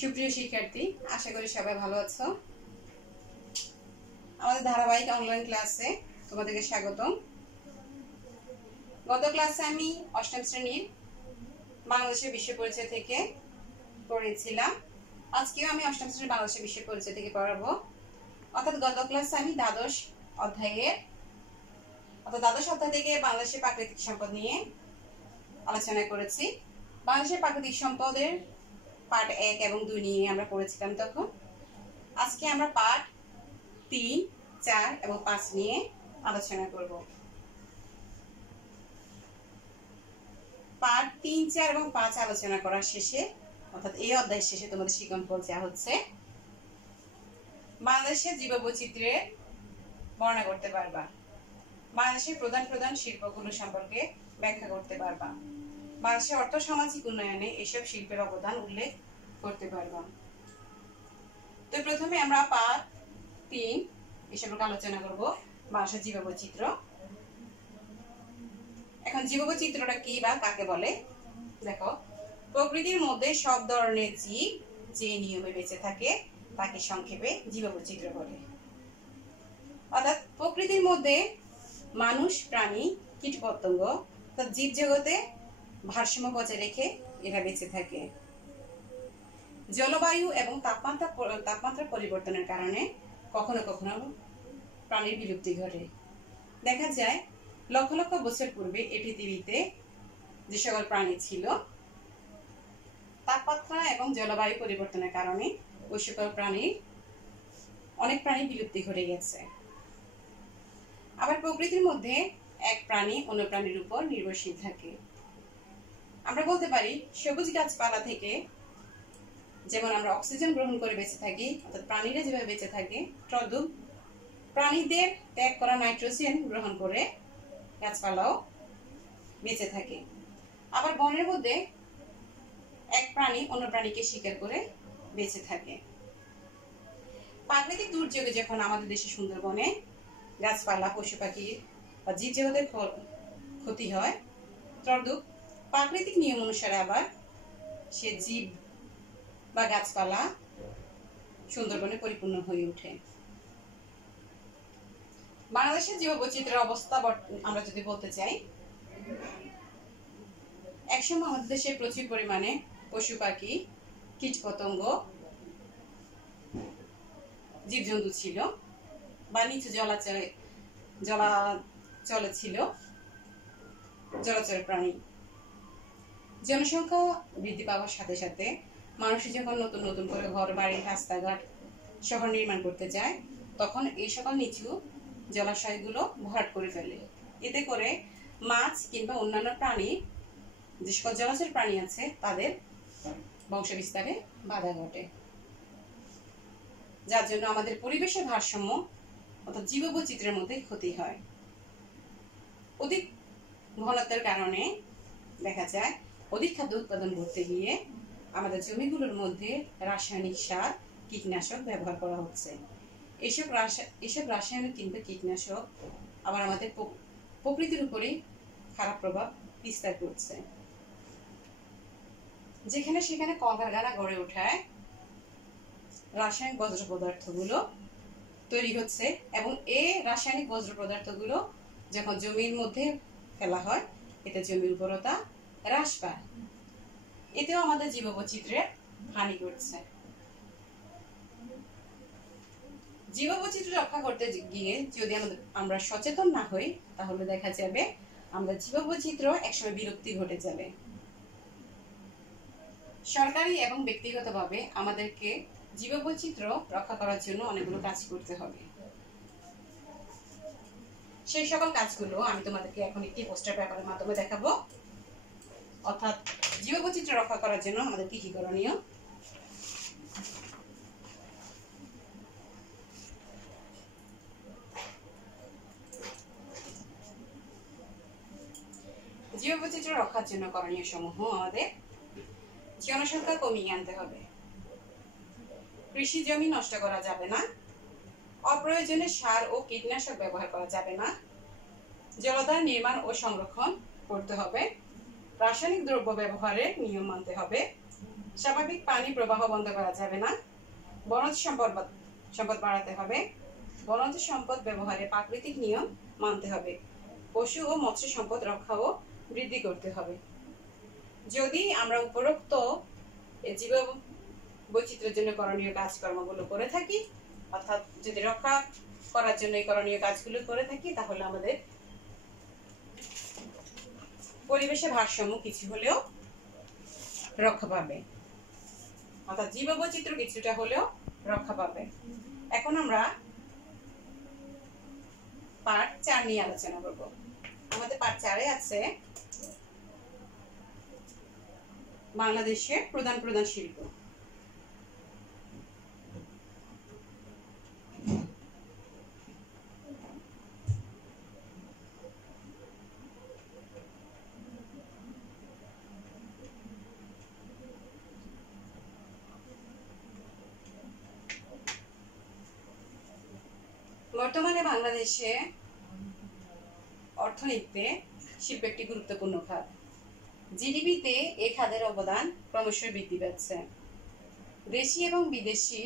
সুপ্রিয় শিক্ষার্থী, আশা করি সবাই ভালো আছো। আমাদের ধারাবাহিক অনলাইন ক্লাসে তোমাদেরকে স্বাগতম। গত ক্লাসে আমি অষ্টম শ্রেণীর বাংলাদেশের বিশ্ব পরিচয় থেকে পড়েছিলাম। আজকেও আমি অষ্টম শ্রেণীর বাংলাদেশের বিশ্ব পরিচয় থেকে পড়াবো। অর্থাৎ গত ক্লাসে আমি দ্বাদশ অধ্যায় থেকে বাংলাদেশের প্রাকৃতিক সম্পদ নিয়ে আলোচনা করেছি। বাংলাদেশের প্রাকৃতিক সম্পদের পার্ট 1 এবং 2 নিয়ে আমরা পড়েছিলাম তখন। আজকে আমরা পার্ট 3, 4 এবং 5 নিয়ে আলোচনা করব। পার্ট 3, 4 এবং 5 আলোচনা করার শেষে, অর্থাৎ এই অধ্যায়ের শেষে তোমাদের শিক্ষণফল যা হচ্ছে বাংলাদেশের জীববৈচিত্র্যের বর্ণনা করতে পারবা, বাংলাদেশের প্রধান প্রধান শিল্পগুলো সম্পর্কে ব্যাখ্যা করতে পারবা, বাংলাদেশের অর্থ সামাজিক উন্নয়নে এসব শিল্পের অবদান উল্লেখ করতে পারবা। তো প্রথমে আমরা পার্ট 3 এসব আলোচনা করব, বাংলাদেশের জীববৈচিত্র্য। এখন জীববৈচিত্র্যটা কি বা কাকে বলে? দেখো, প্রকৃতির মধ্যে সব ধরনের জীব যে নিয়মে বেঁচে থাকে তাকে সংক্ষেপে জীববৈচিত্র্য বলে। অর্থাৎ প্রকৃতির মধ্যে মানুষ, প্রাণী, কীটপতঙ্গ তার জীব জগতে ভারসাম্য বজায় রেখে এরা বেঁচে থাকে। জলবায়ু এবং তাপমাত্রা পরিবর্তনের কারণে কখনো কখনো প্রাণীর বিলুপ্তি ঘটে। দেখা যায় লক্ষ লক্ষ বছর পূর্বে এই পৃথিবীতে যে সকল প্রাণী ছিল, তাপমাত্রা এবং জলবায়ু পরিবর্তনের কারণে ওই সকল অনেক প্রাণী বিলুপ্তি ঘটে গেছে। আবার প্রকৃতির মধ্যে এক প্রাণী অন্য প্রাণীর উপর নির্ভরশীল থাকে। আমরা বলতে পারি সবুজ গাছপালা থেকে যেমন আমরা অক্সিজেন গ্রহণ করে বেঁচে থাকি, অর্থাৎ প্রাণীরা যেভাবে বেঁচে থাকে, তদ্রূপ প্রাণীদের ত্যাগ করা নাইট্রোজেন গ্রহণ করে গাছপালাও বেঁচে থাকে। আবার বনের মধ্যে এক প্রাণী অন্য প্রাণীকে শিকার করে বেঁচে থাকে। প্রাকৃতিক দুর্যোগে যখন আমাদের দেশে সুন্দরবনে গাছপালা, পশু পাখি বা জীব জগতের ক্ষতি হয়, তদ্রূপ প্রাকৃতিক নিয়ম অনুসারে আবার সে জীব বা গাছপালা সুন্দরবনে পরিপূর্ণ হয়ে ওঠে। বাংলাদেশের জীববৈচিত্র্যের অবস্থা আমরা যদি বলতে চাই, একসময় আমাদের দেশে প্রচুর পরিমাণে পশু পাখি, কীটপতঙ্গ, জীবজন্তু ছিল বা নিচু জলাচলে ছিল জলচর প্রাণী। জনসংখ্যা বৃদ্ধি পাওয়ার সাথে সাথে মানুষ যখন নতুন নতুন করে ঘর বাড়ি, রাস্তাঘাট, শহর নির্মাণ করতে যায়, তখন এই সকল নিচু জলাশয়গুলো ভরাট করে ফেলে। এতে করে মাছ কিংবা অন্যান্য প্রাণী, যে সকল জলচর প্রাণী আছে, তাদের বংশ বিস্তারে বাধা ঘটে, যার জন্য আমাদের পরিবেশের ভারসাম্য অর্থাৎ জীববৈচিত্র্যের মধ্যে ক্ষতি হয়। অধিক ঘনত্বের কারণে দেখা যায় অধিক খাদ্য উৎপাদন করতে গিয়ে আমাদের জমিগুলোর মধ্যে রাসায়নিক সার, কীটনাশক ব্যবহার করা হচ্ছে। এসব রাসায়নিক কিংবা কীটনাশক আবার আমাদের প্রকৃতির উপরে খারাপ প্রভাব বিস্তার করছে। যেখানে সেখানে কলকারখানা গড়ে ওঠায় রাসায়নিক বর্জ্য পদার্থগুলো তৈরি হচ্ছে এবং এই রাসায়নিক বর্জ্য পদার্থগুলো যখন জমির মধ্যে ফেলা হয়, এতে জমির উর্বরতা হ্রাস পায়। এতেও আমাদের জীববৈচিত্র্যের হানি ঘটছে। জীববৈচিত্র্য রক্ষা করতে গিয়ে যদি আমরা সচেতন না হই, তাহলে দেখা যাবে আমাদের জীববৈচিত্র্য একসময় বিলুপ্তি ঘটে যাবে। সরকারি এবং ব্যক্তিগতভাবে আমাদেরকে জীববৈচিত্র্য রক্ষা করার জন্য অনেকগুলো কাজ করতে হবে। সেই সকল কাজগুলো আমি তোমাদেরকে এখন একটি পোস্টার পেপারের মাধ্যমে দেখাবো। অর্থাৎ জীববৈচিত্র্য রক্ষা করার জন্য আমাদের কি কি করণীয়। জীববৈচিত্র্য রক্ষার জন্য করণীয় সমূহ: আমাদের জনসংখ্যা কমিয়ে আনতে হবে, কৃষি জমি নষ্ট করা যাবে না, অপ্রয়োজনে সার ও কীটনাশক ব্যবহার করা যাবে না, জলাধার নির্মাণ ও সংরক্ষণ করতে হবে, রাসায়নিক দ্রব্য ব্যবহারের নিয়ম মানতে হবে, স্বাভাবিক পানি প্রবাহ বন্ধ করা যাবে না। বনজ সম্পদ বাড়াতে হবে। বনজ সম্পদ ব্যবহারে প্রাকৃতিক নিয়ম মানতে হবে। পশু ও মৎস্য সম্পদ রক্ষা ও বৃদ্ধি করতে হবে। যদি আমরা উপরোক্ত জীব বৈচিত্র্যের জন্য করণীয় কাজকর্মগুলো করে থাকি, অর্থাৎ যদি রক্ষা করার জন্য এই করণীয় কাজগুলো করে থাকি, তাহলে আমাদের পরিবেশের ভারসাম্য কিছু হলেও রক্ষা পাবে, অর্থাৎ জীব বৈচিত্র্য কিছুটা হলেও রক্ষা পাবে। এখন আমরা পার্ট 4 নিয়ে আলোচনা করব। আমাদের পার্ট 4-এ আছে বাংলাদেশের প্রধান শিল্প। বর্তমানে বাংলাদেশে অর্থনীতিতে শিল্প একটি গুরুত্বপূর্ণ খাত। জিডিপিতে এই খাতের অবদান ক্রমশ বৃদ্ধি পাচ্ছে। দেশি এবং বিদেশি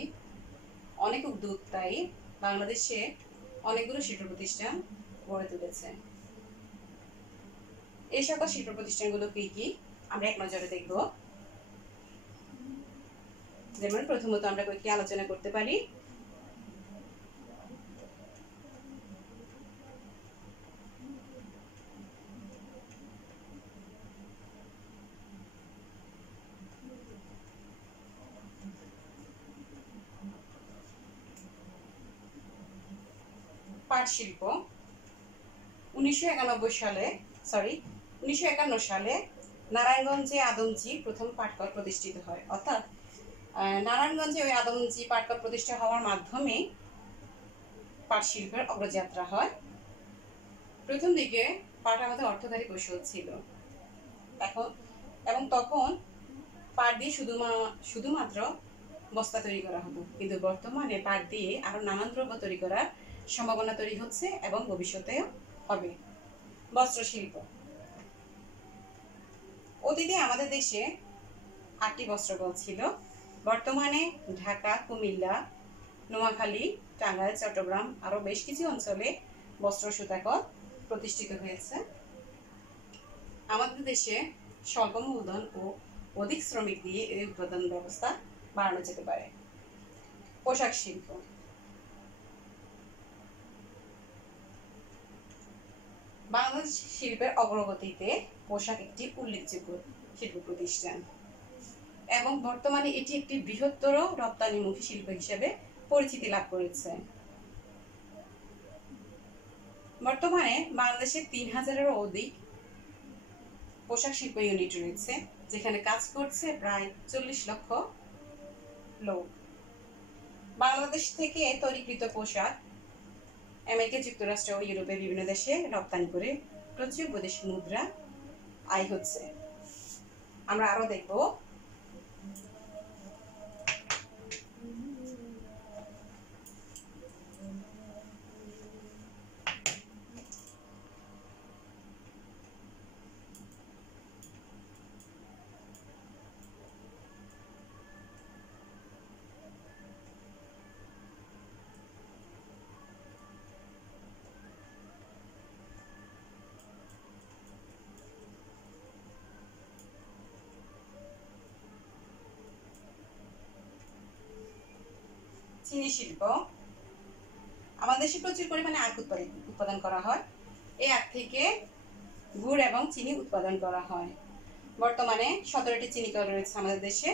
অনেক উদ্যোক্তাই বাংলাদেশে অনেকগুলো শিল্প প্রতিষ্ঠান গড়ে তুলেছে। এই সকল শিল্প প্রতিষ্ঠানগুলো কি কি আমরা এক নজরে দেখব। যেমন প্রথমত আমরা কয়েকটি আলোচনা করতে পারি। পাট শিল্প 1951 সালে নারায়ণগঞ্জে আদমজি প্রথম পাটকল প্রতিষ্ঠিত হয়। অর্থাৎ নারায়ণগঞ্জে ওই আদমজি পাটকল প্রতিষ্ঠা হওয়ার মাধ্যমে পাট শিল্পের অগ্রযাত্রা হয়। প্রথম দিকে পাট আমাদের অর্থকারী কৌশল ছিল, এবং তখন পাট দিয়ে শুধুমাত্র বস্তা তৈরি করা হতো, কিন্তু বর্তমানে পাট দিয়ে আরো নানান দ্রব্য তৈরি করার সম্ভাবনা তৈরি হচ্ছে এবং ভবিষ্যতেও হবে। বস্ত্র শিল্প অতীতে আমাদের দেশে 8টি বস্ত্রকল ছিল। বর্তমানে ঢাকা, কুমিল্লা, নোয়াখালী, টাঙ্গাইল, চট্টগ্রাম আরো বেশ কিছু অঞ্চলে বস্ত্র সুতাকল প্রতিষ্ঠিত হয়েছে। আমাদের দেশে স্বল্প মূলধন ও অধিক শ্রমিক দিয়ে এই উৎপাদন ব্যবস্থা বাড়ানো যেতে পারে। পোশাক শিল্প বাংলাদেশ শিল্পের অগ্রগতিতে পোশাক একটি উল্লেখযোগ্য শিল্প প্রতিষ্ঠান এবং বর্তমানে এটি একটি বৃহত্তর রপ্তানিমুখী শিল্প হিসেবে পরিচিতি লাভ করেছে। বর্তমানে বাংলাদেশে 3000-এরও অধিক পোশাক শিল্প ইউনিট রয়েছে, যেখানে কাজ করছে প্রায় 40 লক্ষ লোক। বাংলাদেশ থেকে তৈরিকৃত পোশাক আমেরিকা যুক্তরাষ্ট্র ও ইউরোপের বিভিন্ন দেশে রপ্তানি করে প্রচুর বৈদেশিক মুদ্রা আয় হচ্ছে। আমরা আরো দেখব চিনি শিল্প। আমাদের দেশে প্রচুর পরিমাণে আখ উৎপাদন করা হয়। এই আখ থেকে গুড় এবং চিনি উৎপাদন করা হয়। বর্তমানে 17টি চিনি কল রয়েছে আমাদের দেশে।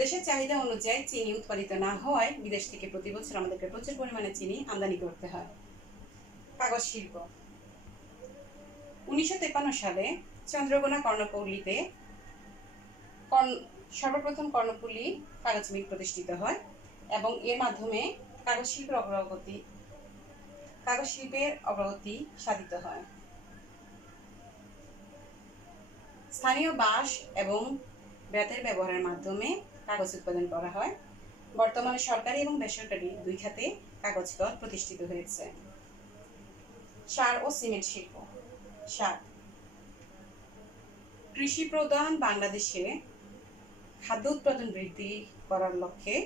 দেশের চাহিদা অনুযায়ী চিনি উৎপাদিত না হওয়ায় বিদেশ থেকে প্রতি বছর আমাদেরকে প্রচুর পরিমাণে চিনি আমদানি করতে হয়। কাগজ শিল্প 1953 সালে চন্দ্রকোনা কর্ণপল্লীতে সর্বপ্রথম কর্ণপল্লী কাগজ মিল প্রতিষ্ঠিত হয় এবং এর মাধ্যমে কাগজ শিল্পের অগ্রগতি সাধিত হয়। স্থানীয় বাঁশ এবং বেতের ব্যবহারের মাধ্যমে কাগজ উৎপাদন করা হয়। বর্তমানে সরকারি এবং বেসরকারি দুই খাতে কাগজ কল প্রতিষ্ঠিত হয়েছে। সার ও সিমেন্ট শিল্প। সার কৃষি প্রধান বাংলাদেশে খাদ্য উৎপাদন বৃদ্ধি করার লক্ষ্যে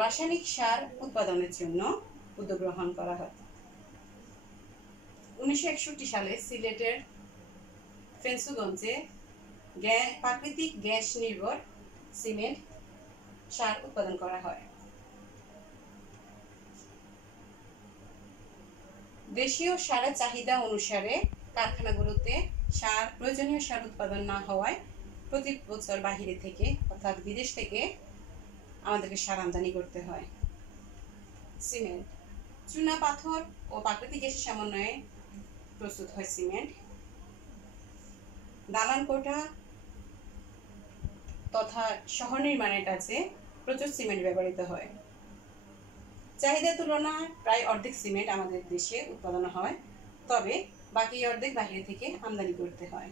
রাসায়নিক সার উৎপাদনের জন্য উদ্যোগ গ্রহণ করা হয়। 1961 সালে সিলেটের ফেন্সুগঞ্জে প্রাকৃতিক গ্যাস নির্ভর সিমেন্ট সার উৎপাদন করা হয়। দেশীয় সারের চাহিদা অনুসারে কারখানাগুলোতে প্রয়োজনীয় সার উৎপাদন না হওয়ায় প্রতি বছর বাহিরে থেকে অর্থাৎ বিদেশ থেকে আমাদেরকে সার আমদানি করতে হয়। সিমেন্ট চুনা পাথর ও প্রাকৃতিক গ্যাসের সমন্বয়ে প্রস্তুত হয় সিমেন্ট। দালান কোঠা তথা শহর নির্মাণের কাজে প্রচুর সিমেন্ট ব্যবহৃত হয়। চাহিদার তুলনায় প্রায় অর্ধেক সিমেন্ট আমাদের দেশে উৎপাদন হয়, তবে বাকি অর্ধেক বাইরে থেকে আমদানি করতে হয়।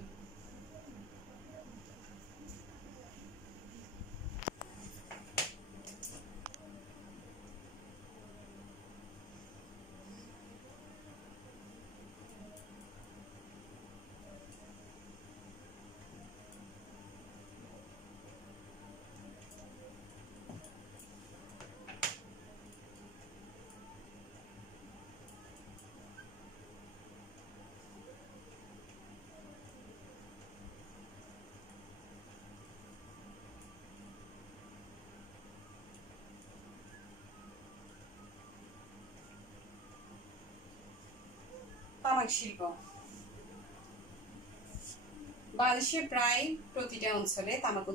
তামাক শিল্প বাংলাদেশের প্রায় প্রতিটা অঞ্চলে তামাক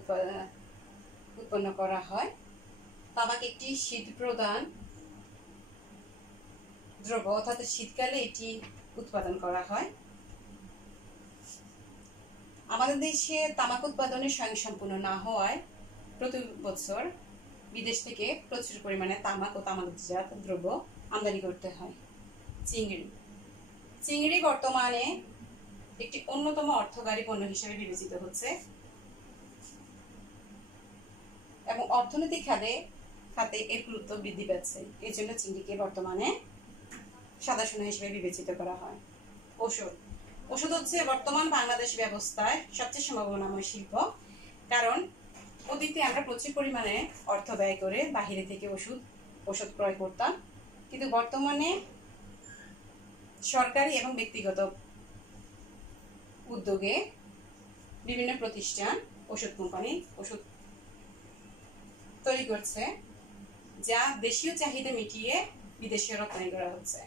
উৎপন্ন করা হয়। তামাক একটি শীত প্রধান দ্রব্য, অর্থাৎ শীতকালে এটি উৎপাদন করা হয়। আমাদের দেশে তামাক উৎপাদনে স্বয়ংসম্পূর্ণ না হওয়ায় প্রতি বছর বিদেশ থেকে প্রচুর পরিমাণে তামাক ও তামাকজাত দ্রব্য আমদানি করতে হয়। চিংড়ি বর্তমানে একটি অন্যতম অর্থকারী পণ্য হিসেবে বিবেচিত হচ্ছে এবং অর্থনৈতিক খাতে এর গুরুত্ব বৃদ্ধি পাচ্ছে। এই জন্য চিংড়িকে বর্তমানে সাদা সোনা হিসেবে বিবেচিত করা হয়। ওষুধ হচ্ছে বর্তমান বাংলাদেশ ব্যবস্থায় সবচেয়ে সম্ভাবনাময় শিল্প, কারণ অতীতে আমরা প্রচুর পরিমাণে অর্থ ব্যয় করে বাহিরে থেকে ওষুধ ক্রয় করতাম, কিন্তু বর্তমানে সরকারি এবং ব্যক্তিগত উদ্যোগে বিভিন্ন প্রতিষ্ঠান ওষুধ কোম্পানি ওষুধ তৈরি করছে, যা দেশীয় চাহিদা মিটিয়ে বিদেশে রপ্তানি করা হচ্ছে।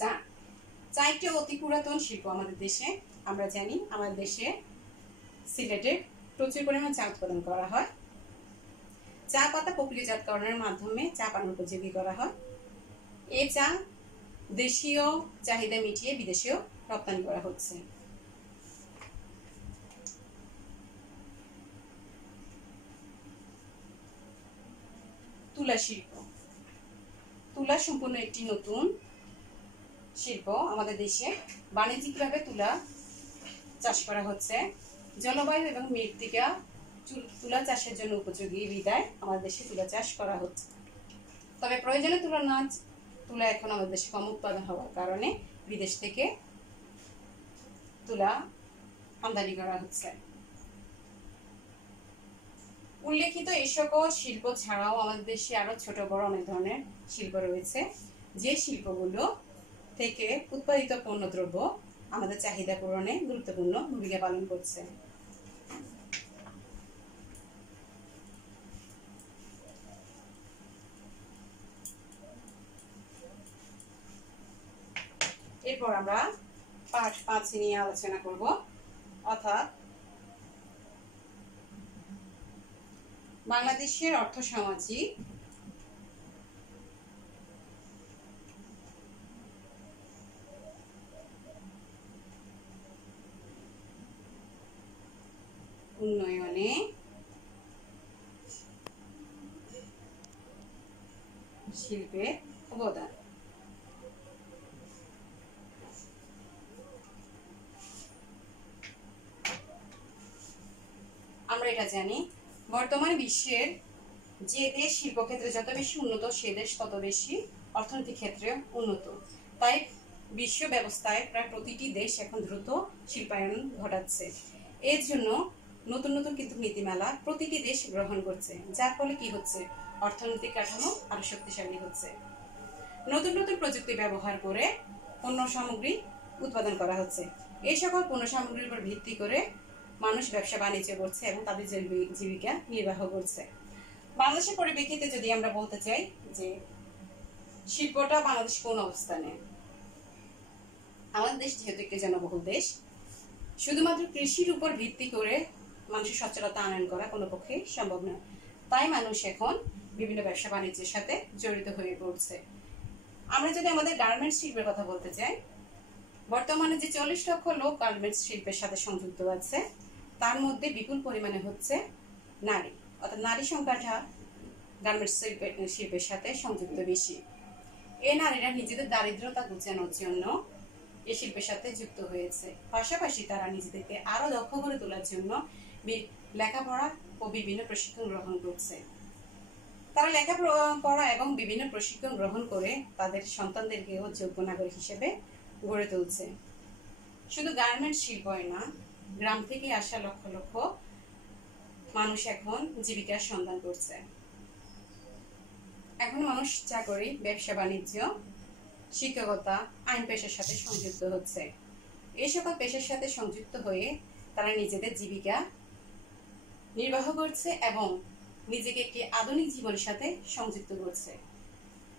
চা একটি অতি পুরাতন শিল্প আমাদের দেশে। আমরা জানি আমাদের দেশে সিলেটে প্রচুর পরিমাণ চা উৎপাদন করা হয়। চা পাতা প্রক্রিয়াজাতকরণের মাধ্যমে চা পান উপযোগী করা হয়। এই চা দেশীয় চাহিদা মিটিয়ে বিদেশেও রপ্তানি করা হচ্ছে। তুলা শিল্প সম্পূর্ণ একটি নতুন শিল্প। আমাদের দেশে বাণিজ্যিকভাবে তুলা চাষ করা হচ্ছে। জলবায়ু এবং মৃত্তিকা তুলা চাষের জন্য উপযোগী বিধায় আমাদের দেশে তুলা চাষ করা হচ্ছে। তবে প্রয়োজনে তুলা এখন আমাদের দেশে কম উৎপাদন হওয়ার কারণে বিদেশ থেকে তুলা আমদানি করা হচ্ছে। উল্লেখিত এই সকল শিল্প ছাড়াও আমাদের দেশে আরো ছোট বড় অনেক ধরনের শিল্প রয়েছে, যে শিল্পগুলো থেকে উৎপাদিত পণ্যদ্রব্য আমাদের চাহিদা পূরণে গুরুত্বপূর্ণ ভূমিকা পালন করছে। এরপর আমরা পার্ট 5 নিয়ে আলোচনা করব, অর্থাৎ বাংলাদেশের অর্থসামাজিক উন্নয়নে শিল্পের অবদান। আমরা এটা জানি, বর্তমান বিশ্বের যে দেশ শিল্পক্ষেত্রে যত বেশি উন্নত, সে দেশ তত বেশি অর্থনৈতিক ক্ষেত্রে উন্নত। তাই বিশ্ব ব্যবস্থায় প্রায় প্রতিটি দেশ এখন দ্রুত শিল্পায়ন ঘটাচ্ছে। এর জন্য নতুন নতুন কিন্তু নীতিমালা প্রতিটি দেশ গ্রহণ করছে, যার ফলে কি হচ্ছে, অর্থনৈতিক কাঠামো আরো শক্তিশালী হচ্ছে। নতুন নতুন প্রযুক্তি ব্যবহার করে পণ্য সামগ্রী উৎপাদন করা হচ্ছে। এই সকল পণ্য সামগ্রীর উপর ভিত্তি করে মানুষ ব্যবসা বাণিজ্য করছে এবং তাদের জীবিকা নির্বাহ করছে। বাংলাদেশের পরিপ্রেক্ষিতে যদি আমরা বলতে চাই যে শিল্পটা বাংলাদেশ কোন অবস্থানে, আমাদের দেশ যেহেতু একটি জনবহুল দেশ, শুধুমাত্র কৃষির উপর ভিত্তি করে মানুষের সচ্ছলতা আনয়ন করা কোনো পক্ষে সম্ভব নয়। তাই মানুষ এখন বিভিন্ন ব্যবসা বাণিজ্যের সাথে জড়িত হয়ে পড়ছে। আমরা যদি আমাদের গার্মেন্টস শিল্পের কথা বলতে চাই, বর্তমানে যে 40 লক্ষ লোক গার্মেন্টস শিল্পের সাথে সংযুক্ত আছে, তার মধ্যে বিপুল পরিমাণে হচ্ছে নারী, অর্থাৎ নারী সংখ্যাটা গার্মেন্টস শিল্পের সাথে সংযুক্ত বেশি। এই নারীরা নিজেদের দারিদ্রতা ঘুচানোর জন্য এই শিল্পের সাথে যুক্ত হয়েছে। পাশাপাশি তারা নিজেদেরকে আরো দক্ষ করে তোলার জন্য লেখাপড়া ও বিভিন্ন প্রশিক্ষণ গ্রহণ করছে। তারা লেখাপড়া এবং বিভিন্ন প্রশিক্ষণ গ্রহণ করে তাদের সন্তানদেরকেও যোগ্য নাগরিক হিসেবে গড়ে তুলছে। শুধু গার্মেন্টস শিল্পই না, গ্রাম থেকে আসা লক্ষ লক্ষ মানুষ এখন জীবিকার সন্ধান করছে। এখন মানুষ চাকরি, ব্যবসা বাণিজ্য, শিক্ষকতা, আইন পেশার সাথে সংযুক্ত হচ্ছে। এই সকল পেশার সাথে সংযুক্ত হয়ে তারা নিজেদের জীবিকা নির্বাহ করছে এবং নিজেকে একটি আধুনিক জীবনের সাথে সংযুক্ত করছে।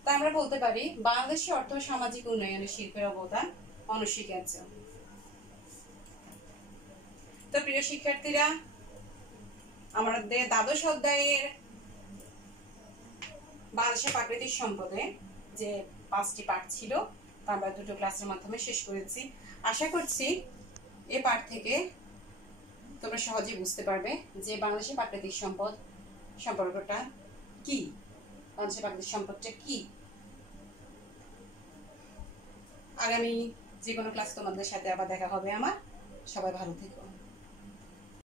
তা আমরা বলতে পারি বাংলাদেশের অর্থ সামাজিক উন্নয়নে শিল্পের অবদান অনস্বীকার্য। তো প্রিয় শিক্ষার্থীরা, আমাদের দ্বাদশ অধ্যায়ের বাংলাদেশের প্রাকৃতিক সম্পদে যে 5টি পাঠ ছিল তা আমরা 2টো ক্লাসের মাধ্যমে শেষ করেছি। আশা করছি এই পাঠ থেকে তোমরা সহজে বুঝতে পারবে যে বাংলাদেশের প্রাকৃতিক সম্পদ সম্পর্কটা কি, বাংলাদেশের প্রাকৃতিক সম্পদটা কি। আগামী যে কোনো ক্লাস তোমাদের সাথে আবার দেখা হবে আমার। সবাই ভালো থেকো।